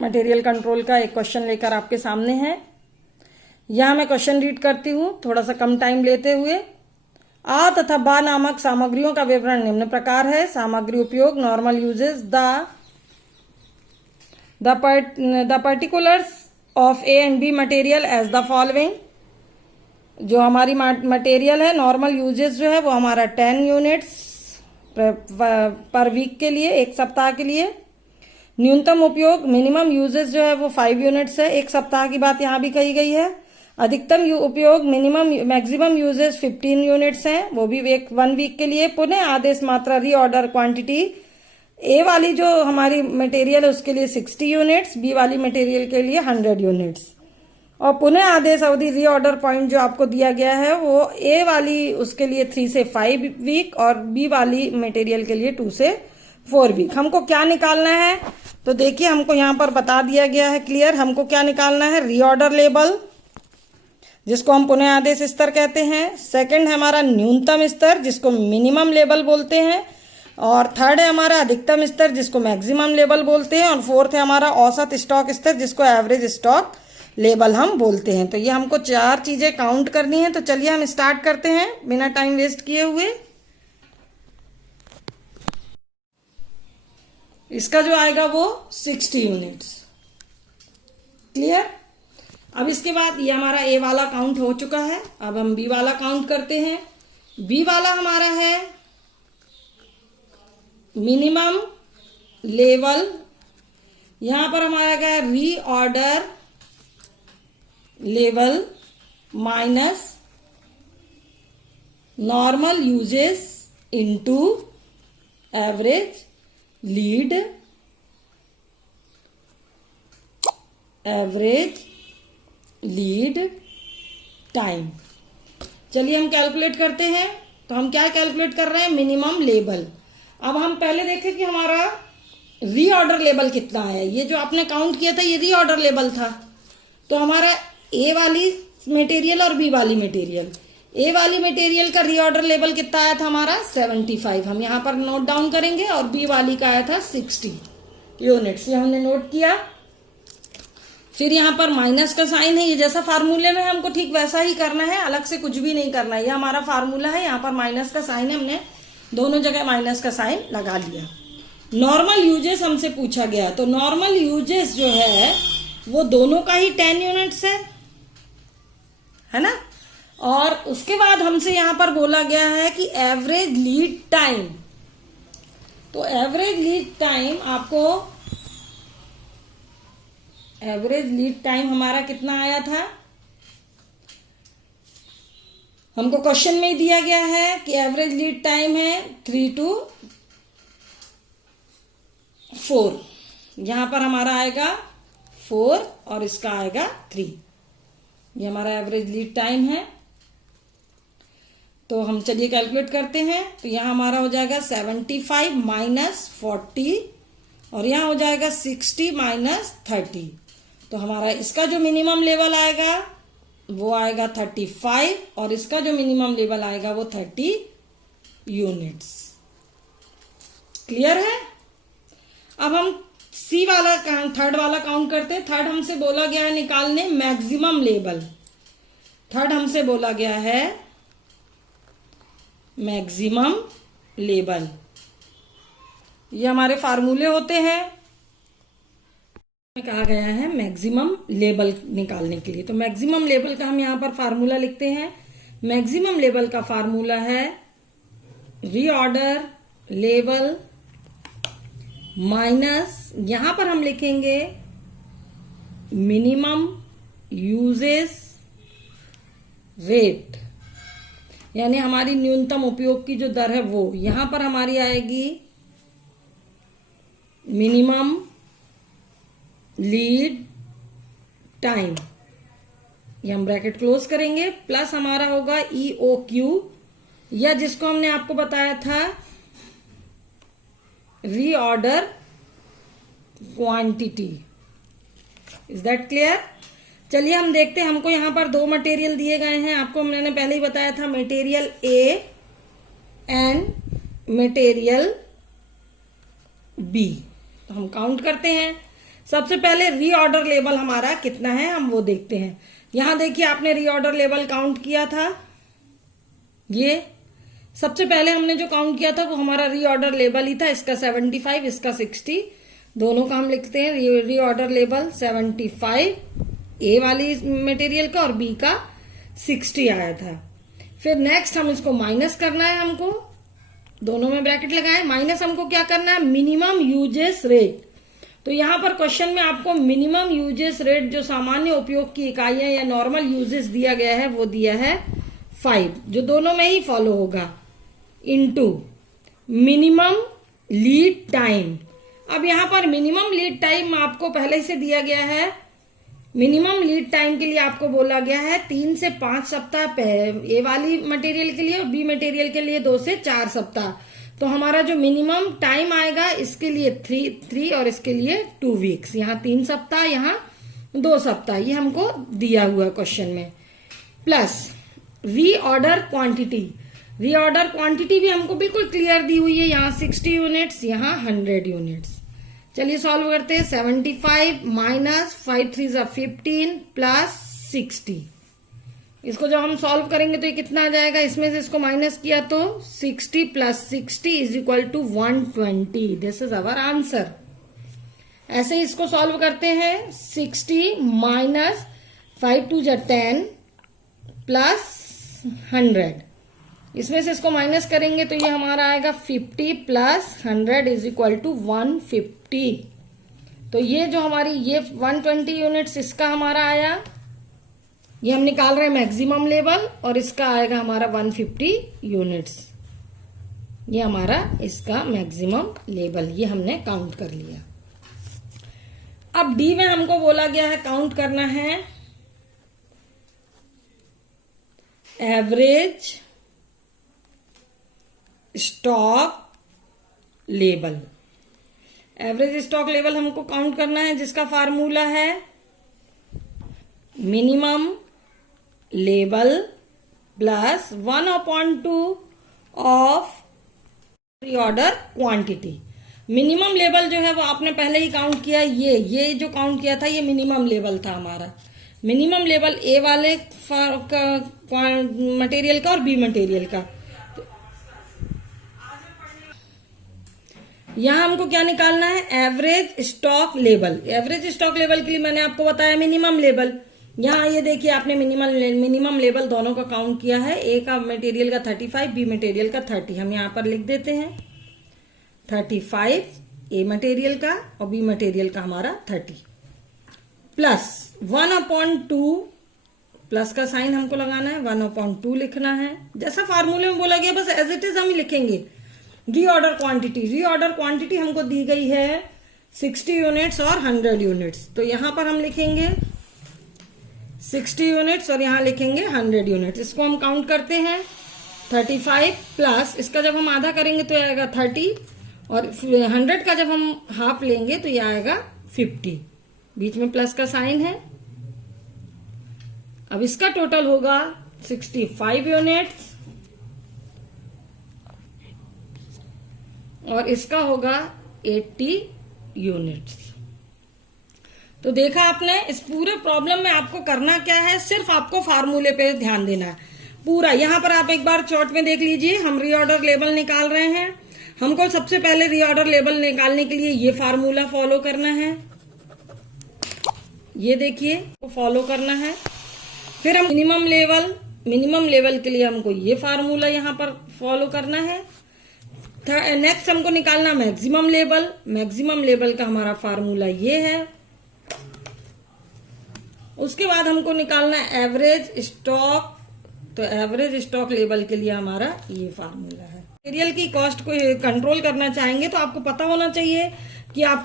Material control का एक question लेकर आपके सामने है। यहाँ मैं क्वेश्चन रीड करती हूँ थोड़ा सा कम टाइम लेते हुए। आ तथा बा नामक सामग्रियों का विवरण निम्न प्रकार है। सामग्री उपयोग, normal uses, the particulars of A and B material as the following. जो हमारी मटेरियल है, नॉर्मल यूजेस जो है वो हमारा 10 यूनिट्स पर वीक के लिए, एक सप्ताह के लिए। न्यूनतम उपयोग, मिनिमम यूजेस जो है वो 5 यूनिट्स है, एक सप्ताह की बात यहाँ भी कही गई है। अधिकतम उपयोग, मैक्सिमम यूजेस 15 यूनिट्स हैं, वो भी 1 वीक के लिए। पुनः आदेश मात्रा, रीऑर्डर क्वांटिटी, ए वाली जो हमारी मटेरियल है उसके लिए 60 यूनिट्स, बी वाली मटेरियल के लिए 100 यूनिट्स। और पुनः आदेश अवधि, रीऑर्डर पॉइंट जो आपको दिया गया है वो ए वाली उसके लिए 3 से 5 वीक और बी वाली मटेरियल के लिए 2 से 4 वीक। हमको क्या निकालना है तो देखिए, हमको यहाँ पर बता दिया गया है क्लियर। हमको क्या निकालना है, रीऑर्डर लेवल जिसको हम पुनः आदेश स्तर कहते हैं। सेकंड है हमारा न्यूनतम स्तर जिसको मिनिमम लेवल बोलते हैं। और थर्ड है हमारा अधिकतम स्तर जिसको मैक्सिमम लेवल बोलते हैं। और फोर्थ है हमारा औसत स्टॉक स्तर जिसको एवरेज स्टॉक लेवल हम बोलते हैं। तो ये हमको 4 चीजें काउंट करनी है। तो चलिए हम स्टार्ट करते हैं बिना टाइम वेस्ट किए हुए। इसका जो आएगा वो 60 यूनिट्स। क्लियर। अब इसके बाद ये हमारा ए वाला काउंट हो चुका है। अब हम बी वाला काउंट करते हैं। बी वाला हमारा है मिनिमम लेवल। यहां पर हमारा क्या है, reorder level minus normal uses into average lead, average lead time. चलिए हम कैलकुलेट करते हैं। तो हम क्या कैलकुलेट कर रहे हैं, मिनिमम लेवल। अब हम पहले देखें कि हमारा रीऑर्डर लेवल कितना है। ये जो आपने काउंट किया था ये रीऑर्डर लेवल था। तो हमारा ए वाली मटेरियल और बी वाली मटेरियल, ए वाली मटेरियल का रीऑर्डर लेवल कितना आया था हमारा 75, हम यहाँ पर नोट डाउन करेंगे। और बी वाली का आया था 60 यूनिट्स, ये हमने नोट किया। फिर यहाँ पर माइनस का साइन है, ये जैसा फार्मूले में है हमको ठीक वैसा ही करना है, अलग से कुछ भी नहीं करना है। ये हमारा फार्मूला है, यहाँ पर माइनस का साइन है, हमने दोनों जगह माइनस का साइन लगा लिया। नॉर्मल यूजेस हमसे पूछा गया, तो नॉर्मल यूजेस जो है वो दोनों का ही 10 यूनिट्स है ना। और उसके बाद हमसे यहां पर बोला गया है कि एवरेज लीड टाइम। तो एवरेज लीड टाइम आपको, एवरेज लीड टाइम हमारा कितना आया था, हमको क्वेश्चन में ही दिया गया है कि एवरेज लीड टाइम है 3 to 4। यहां पर हमारा आएगा 4 और इसका आएगा 3। ये हमारा एवरेज लीड टाइम है। तो हम चलिए कैलकुलेट करते हैं। तो यहाँ हमारा हो जाएगा 75 माइनस 40 और यहाँ हो जाएगा 60 माइनस 30। तो हमारा इसका जो मिनिमम लेवल आएगा वो आएगा 35 और इसका जो मिनिमम लेवल आएगा वो 30 यूनिट्स। क्लियर है। अब हम सी वाला थर्ड वाला काउंट करते हैं। थर्ड हमसे बोला गया है निकालने मैक्सिमम लेवल। थर्ड हमसे बोला गया है मैक्सिमम लेवल। ये हमारे फार्मूले होते हैं, कहा गया है मैक्सिमम लेवल निकालने के लिए। तो मैक्सिमम लेवल का हम यहां पर फार्मूला लिखते हैं। मैक्सिमम लेवल का फार्मूला है रीऑर्डर लेवल माइनस, यहां पर हम लिखेंगे मिनिमम यूजेस रेट, यानी हमारी न्यूनतम उपयोग की जो दर है वो। यहां पर हमारी आएगी मिनिमम लीड टाइम, ये हम ब्रैकेट क्लोज करेंगे, प्लस हमारा होगा EOQ, या जिसको हमने आपको बताया था reorder quantity. Is that clear. चलिए हम देखते हैं। हमको यहां पर 2 मटेरियल दिए गए हैं, आपको मैंने पहले ही बताया था, material A and material B. तो हम काउंट करते हैं। सबसे पहले रीऑर्डर लेवल हमारा कितना है हम वो देखते हैं। यहां देखिए आपने रीऑर्डर लेवल काउंट किया था, ये सबसे पहले हमने जो काउंट किया था वो हमारा रीऑर्डर लेवल ही था। इसका 75, इसका 60, दोनों का हम लिखते हैं रीऑर्डर लेवल 75 ए वाली मटेरियल का और बी का 60 आया था। फिर नेक्स्ट हम इसको माइनस करना है, हमको दोनों में ब्रैकेट लगाए, माइनस हमको क्या करना है मिनिमम यूजेस रेट। तो यहां पर क्वेश्चन में आपको मिनिमम यूजेस रेट जो सामान्य उपयोग की इकाइयां या नॉर्मल यूजेस दिया गया है वो दिया है 5, जो दोनों में ही फॉलो होगा, इनटू मिनिमम लीड टाइम। अब यहां पर मिनिमम लीड टाइम आपको पहले से दिया गया है। मिनिमम लीड टाइम के लिए आपको बोला गया है 3 से 5 सप्ताह ए वाली मटेरियल के लिए और बी मटेरियल के लिए 2 से 4 सप्ताह। तो हमारा जो मिनिमम टाइम आएगा इसके लिए 3 और इसके लिए 2 वीक्स। यहाँ 3 सप्ताह, यहाँ 2 सप्ताह, ये हमको दिया हुआ क्वेश्चन में। Plus reorder quantity, reorder quantity भी हमको बिल्कुल क्लियर दी हुई है, यहाँ 60 यूनिट्स, यहाँ 100 यूनिट्स। चलिए सॉल्व करते हैं। 75 माइनस 5 3 15 प्लस 60, इसको जब हम सॉल्व करेंगे तो ये कितना आ जाएगा, इसमें से इसको माइनस किया तो 60 plus 60 is equal to 120। This is our answer. ऐसे ही इसको सॉल्व करते हैं। 60 माइनस 5 2 10 प्लस 100, इसमें से इसको माइनस करेंगे तो ये हमारा आएगा 50 प्लस 100 इज इक्वल टू 150। तो ये जो हमारी ये 120 यूनिट्स इसका हमारा आया, ये हम निकाल रहे हैं मैक्सिमम लेवल, और इसका आएगा हमारा 150 यूनिट्स। ये हमारा इसका मैक्सिमम लेवल, ये हमने काउंट कर लिया। अब डी में हमको बोला गया है काउंट करना है average stock level. Average stock level हमको काउंट करना है, जिसका फार्मूला है minimum level plus 1/2 of reorder quantity. Minimum level जो है वो आपने पहले ही काउंट किया, ये जो काउंट किया था ये मिनिमम लेवल था हमारा। मिनिमम लेवल ए वाले मटेरियल का और बी मटेरियल का। यहां हमको क्या निकालना है, average stock level. Average stock level के लिए मैंने आपको बताया मिनिमम लेवल। यहाँ ये देखिए आपने मिनिमम लेवल दोनों का काउंट किया है, ए का मटेरियल का 35, बी मटेरियल का 30। हम यहाँ पर लिख देते हैं 35 ए मटेरियल का और बी मटेरियल का हमारा 30 प्लस 1/2, प्लस का साइन हमको लगाना है, 1/2 लिखना है। जैसा फार्मूले में बोला गया बस एज इट इज हम ही लिखेंगे। रीऑर्डर क्वांटिटी, रीऑर्डर क्वांटिटी हमको दी गई है 60 यूनिट्स और 100 यूनिट्स। तो यहां पर हम लिखेंगे 60 यूनिट्स और यहां लिखेंगे 100 यूनिट्स। इसको हम काउंट करते हैं 35 प्लस इसका जब हम आधा करेंगे तो आएगा 30, और 100 का जब हम हाफ लेंगे तो यह आएगा 50, बीच में प्लस का साइन है। अब इसका टोटल होगा 65 यूनिट्स और इसका होगा 80 यूनिट्स। तो देखा आपने, इस पूरे प्रॉब्लम में आपको करना क्या है, सिर्फ आपको फार्मूले पे ध्यान देना है पूरा। यहां पर आप एक बार शॉर्ट में देख लीजिए, हम रीऑर्डर लेवल निकाल रहे हैं। हमको सबसे पहले रीऑर्डर लेवल निकालने के लिए ये फार्मूला फॉलो करना है, ये देखिए फॉलो करना है। फिर हम मिनिमम लेवल के लिए हमको ये फार्मूला यहां पर फॉलो करना है। नेक्स्ट हमको निकालना मैक्सिमम लेवल। मैक्सिमम लेवल का हमारा फार्मूला ये है। उसके बाद हमको निकालना है एवरेज स्टॉक। तो एवरेज स्टॉक लेवल के लिए हमारा ये फार्मूला है। मटेरियल की कॉस्ट को कंट्रोल करना चाहेंगे तो आपको पता होना चाहिए कि आप